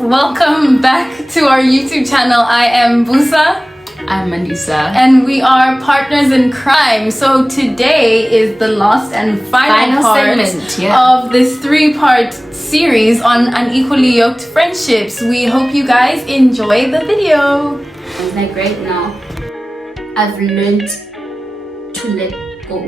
welcome back to our YouTube channel. I am Busa. I'm Mandisa. And we are partners in crime. So today is the last and final part segment, of this 3-part series on unequally yoked friendships. We hope you guys enjoy the video. Like right now, I've learned to let go,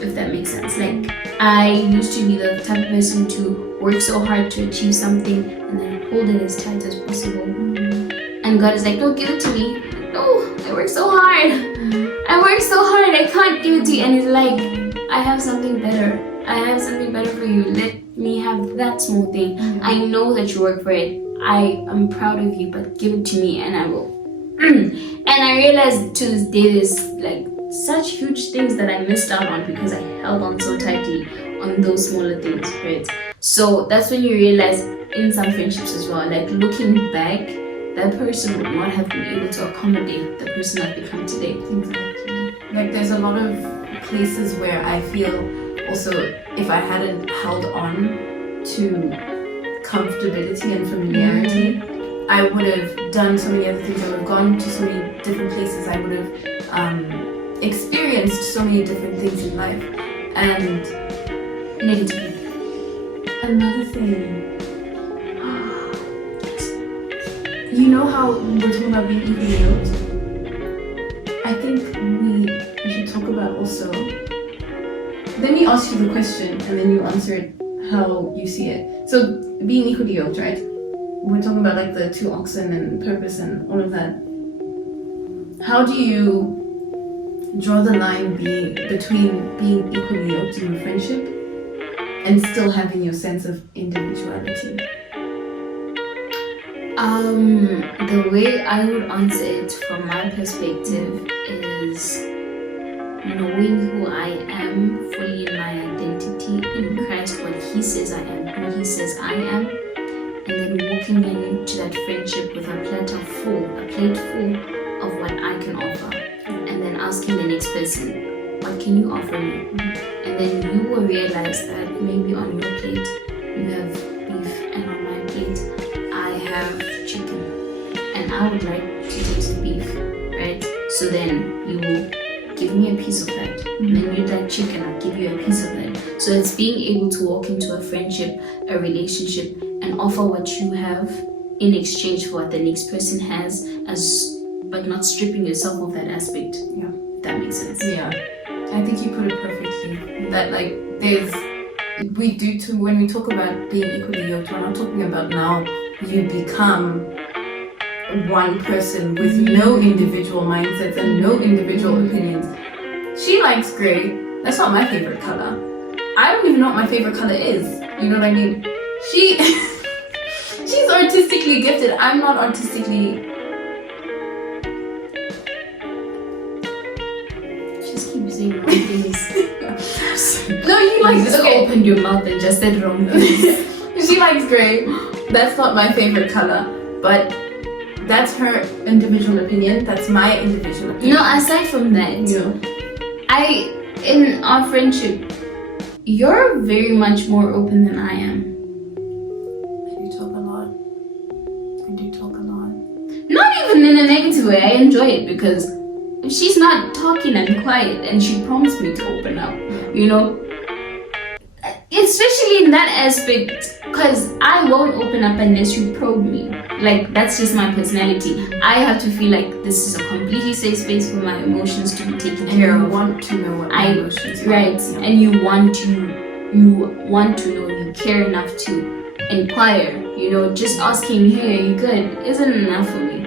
if that makes sense. Like, I used to be the type of person to work so hard to achieve something and then hold it as tight as possible. And God is like, no, give it to me. No, I work so hard. I work so hard, I can't give it to you. And he's like, I have something better. I have something better for you. Let me have that small thing. I know that you work for it. I am proud of you, but give it to me and I will. And I realized to this day there's like such huge things that I missed out on because I held on so tightly on those smaller things, right? So that's when you realize in some friendships as well, like looking back, that person would not have been able to accommodate the person I've become today. Exactly. Like there's a lot of places where I feel also if I hadn't held on to comfortability and familiarity, I would have done so many other things. I would have gone to so many different places. I would have experienced so many different things in life. And Negatively. another thing, you know how we're talking about being equally yoked? I think we should talk about also. Let me ask you the question and then you answer it how you see it. So being equally yoked, right? We're talking about like the 2 oxen and purpose and all of that. How do you draw the line between being equally yoked in a friendship and still having your sense of individuality? The way I would answer it from my perspective is knowing who I am fully in my identity in Christ, what He says I am, who He says I am, and then walking into that friendship with a plate full of what I can offer, and then asking the next person, what can you offer me? And then you will realize that maybe on your plate you have beef and on my plate I have chicken, and I would like to taste the beef, right? So then you will give me a piece of that, and then you like chicken, I'll give you a piece of that. So it's being able to walk into a friendship, a relationship, and offer what you have in exchange for what the next person has, but not stripping yourself of that aspect. Yeah. If that makes sense. Yeah, I think you put it perfectly. That like when we talk about being equally yoked, we're not talking about now you become one person with no individual mindsets and no individual opinions. She likes gray. That's not my favorite color. I don't even know what my favorite color is. You know what I mean? She's artistically gifted. I'm not artistically. Just keep saying wrong things. No, you like just opened your mouth and just said wrong things. She likes gray. That's not my favorite color, but that's her individual opinion. That's my individual opinion. No, aside from that, in our friendship, you're very much more open than I am. I do talk a lot. Not even in a negative way. I enjoy it because if she's not talking and quiet and she prompts me to open up, you know, especially in that aspect, because I won't open up unless you probe me. Like, that's just my personality. I have to feel like this is a completely safe space for my emotions to be taken care of. You want to know what my emotions are. Right, and you want to know, you care enough to inquire, you know, just asking, hey, are you good, isn't enough for me.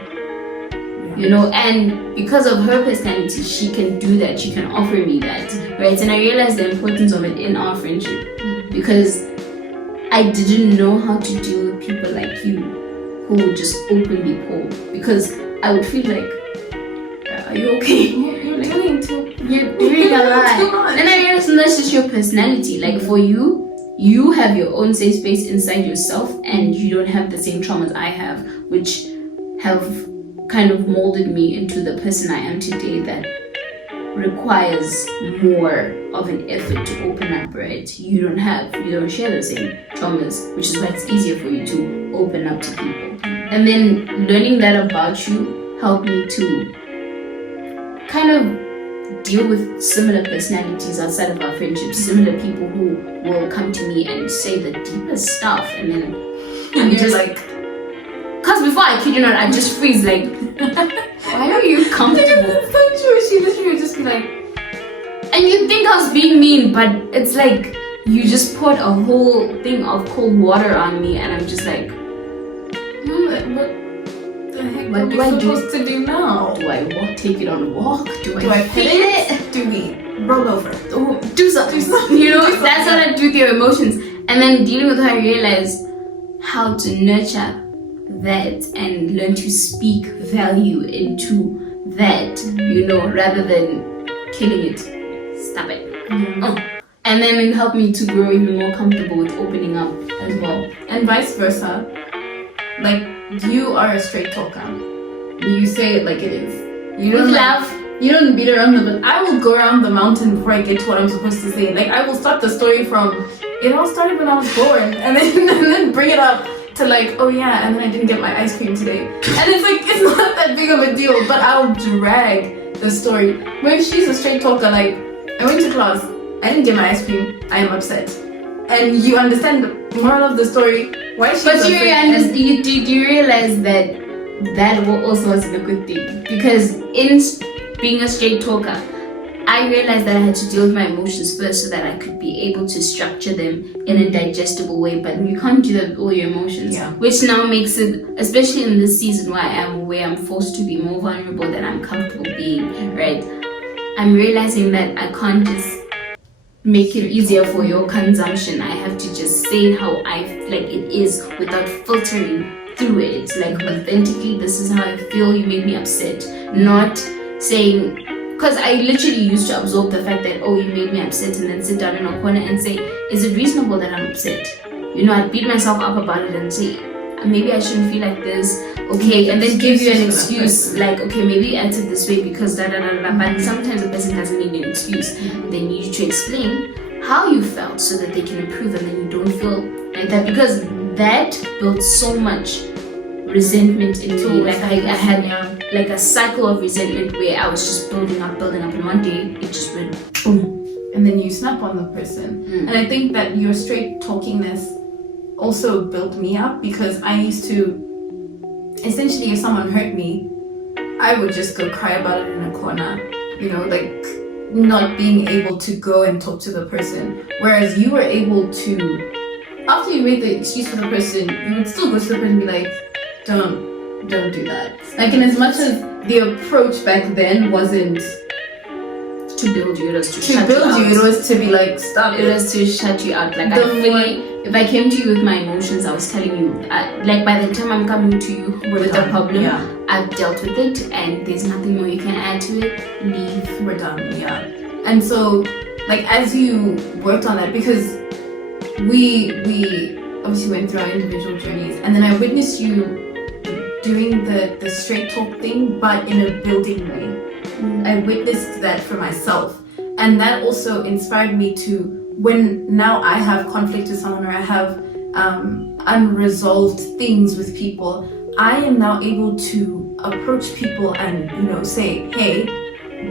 You know, and because of her personality, she can do that, she can offer me that, right? And I realized the importance of it in our friendship because I didn't know how to deal with people like you who would just openly pull, because I would feel like, are you okay? You're doing a lot. And I realized that's just your personality. Like for you have your own safe space inside yourself, and you don't have the same traumas I have, which have kind of molded me into the person I am today that requires more of an effort to open up, right? You don't share the same traumas, which is why it's easier for you to open up to people. And then learning that about you helped me to kind of deal with similar personalities outside of our friendships, similar people who will come to me and say the deepest stuff, and then I'm just like, because before, I kid you not, I just freeze like, why are you comfortable? It's so true. She literally would just be like, and you'd think I was being mean, but it's like you just poured a whole thing of cold water on me, and I'm just like, what the heck What are we do I do? supposed to do now? do I take it on a walk? Do Do I feed pet it? Do we roll over? Do something. You know, that's what I do with your emotions. And then dealing with her, I realized how to nurture that and learn to speak value into that, you know, rather than killing it. Stop it. And then it helped me to grow even more comfortable with opening up as well. And vice versa. Like, you are a straight talker. You say it like it is. You With don't love. You don't beat around the bush. I will go around the mountain before I get to what I'm supposed to say. Like, I will start the story from, it all started when I was born, and then bring it up to like, oh yeah, and then I didn't get my ice cream today. And it's like, it's not that big of a deal, but I'll drag the story. When she's a straight talker, like, I went to class, I didn't get my ice cream, I am upset. And you understand the moral of the story, why she's But upset. you realize that also wasn't a good thing, because in being a straight talker, I realized that I had to deal with my emotions first so that I could be able to structure them in a digestible way. But you can't do that with all your emotions, which now makes it, especially in this season where I'm forced to be more vulnerable than I'm comfortable being, right? I'm realizing that I can't just make it easier for your consumption. I have to just say it how I like it is without filtering through it. Like, authentically, this is how I feel, you made me upset. Not saying, because I literally used to absorb the fact that, oh, you made me upset, and then sit down in a corner and say, is it reasonable that I'm upset? You know, I'd beat myself up about it and say, maybe I shouldn't feel like this, okay, and then give you an excuse, like, okay, maybe I acted this way because da da da da, but sometimes a person doesn't need an excuse. They need you to explain how you felt so that they can improve, and then you don't feel like that, because that built so much resentment into me. Like, I had like a cycle of resentment where I was just building up, and one day it just went boom. And then you snap on the person. And I think that your straight talkingness also built me up, because I used to, essentially, if someone hurt me, I would just go cry about it in a corner, you know, like not being able to go and talk to the person. Whereas you were able to, after you made the excuse for the person, you would still go to the person and be like, don't do that. Like, in as much as the approach back then wasn't to build you, it was to it was to be like, stop it. It was to shut you out. Like, if I came to you with my emotions, I was telling you, like, by the time I'm coming to you with a problem, I've dealt with it, and there's nothing more you can add to it. Leave. We're done. And so, like, as you worked on that, because we obviously went through our individual journeys, and then I witnessed you doing the straight talk thing, but in a building way. I witnessed that for myself, and that also inspired me to, when now I have conflict with someone, or I have unresolved things with people, I am now able to approach people and, you know, say, hey,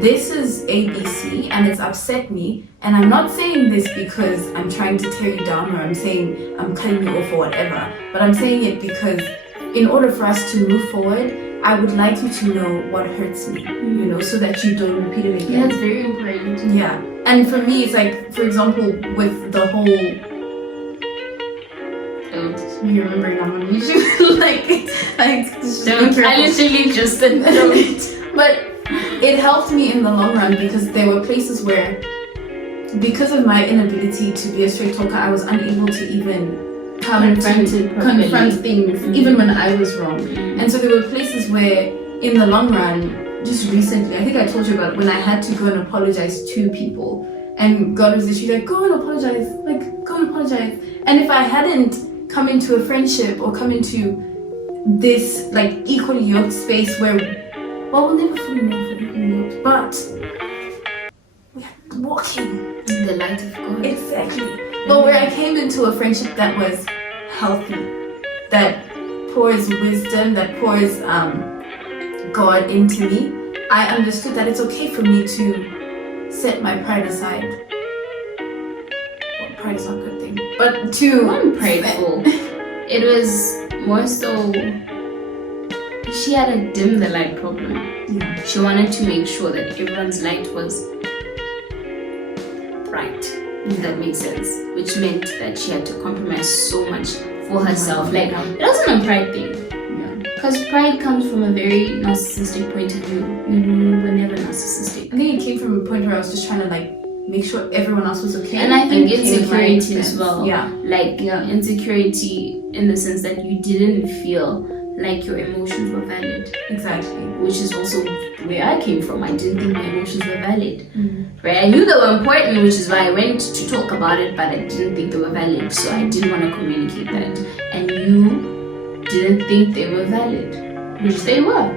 this is ABC and it's upset me, and I'm not saying this because I'm trying to tear you down, or I'm saying I'm cutting you off or whatever, but I'm saying it because in order for us to move forward, I would like you to know what hurts me, you know, so that you don't repeat it again. That's very important. Yeah. And for me, it's like, for example, with the whole... You're remembering I'm on YouTube. like don't. I literally just said don't. But it helped me in the long run, because there were places where, because of my inability to be a straight talker, I was unable to even confront things, even when I was wrong. And so there were places where, in the long run, just recently, I think I told you about when I had to go and apologize to people, and God was literally like, go and apologize, And if I hadn't come into a friendship or come into this like equally yoked space where, well, we'll never fully know if we're equally yoked, but we're walking the light of God. Exactly. But where I came into a friendship that was healthy, that pours wisdom, that pours God into me, I understood that it's okay for me to set my pride aside. Well, pride is not a good thing, but to I'm prideful. It was more so she had a dim the light problem. Yeah. She wanted to make sure that everyone's light was bright, if that makes sense. Which meant that she had to compromise so much for herself. Like, it wasn't a pride thing. Because pride comes from a very narcissistic point of view. You were never narcissistic. I think it came from a point where I was just trying to like make sure everyone else was okay. And I think it came insecurity my as well. Yeah. Like insecurity in the sense that you didn't feel like your emotions were valid. Exactly. Which is also where I came from. I didn't think my emotions were valid. Right? I knew they were important, which is why I went to talk about it, but I didn't think they were valid. So I didn't want to communicate that. And you didn't think they were valid, which they were.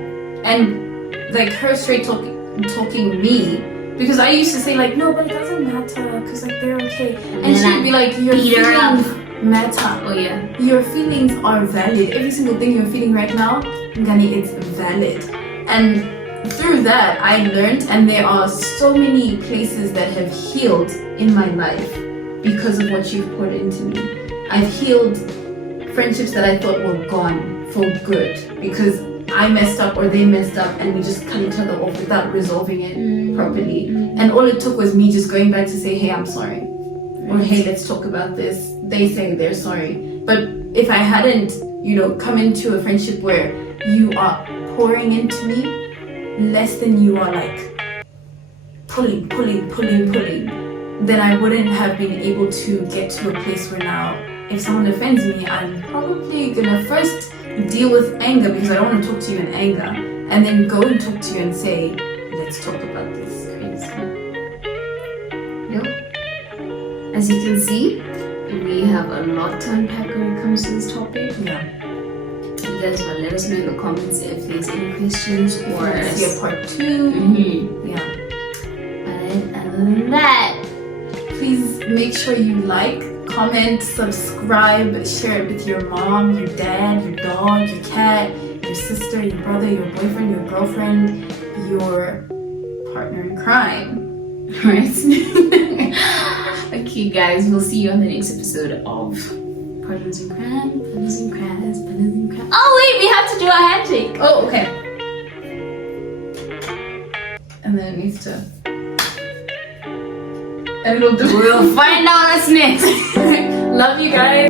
And like her straight talking me, because I used to say like, no, but it doesn't matter because like they're okay, and she'd be like, your feelings matter. Oh yeah, your feelings are valid. Every single thing you're feeling right now, Ngani, it's valid. And through that I learned, and there are so many places that have healed in my life because of what you've poured into me. I've healed friendships that I thought were gone for good because I messed up or they messed up, and we just cut each other off without resolving it properly. And all it took was me just going back to say, hey, I'm sorry. Or hey, let's talk about this. They say they're sorry. But if I hadn't, come into a friendship where you are pouring into me less than you are like pulling, then I wouldn't have been able to get to a place where now if someone offends me, I'm probably gonna first deal with anger because I don't want to talk to you in anger, and then go and talk to you and say, let's talk about this. crazy. Yep. As you can see, we have a lot to unpack when it comes to this topic. Yeah. You guys will let us know in the comments if there's any questions or see a part 2. Yeah. But other than that, please make sure you like, comment, subscribe, share it with your mom, your dad, your dog, your cat, your sister, your brother, your boyfriend, your girlfriend, your partner in crime. right? Okay, guys, we'll see you on the next episode of Partners in Crime. Oh wait, we have to do our handshake. Oh, okay. And then it needs to. And it'll do. We'll find out what's next. Love you guys.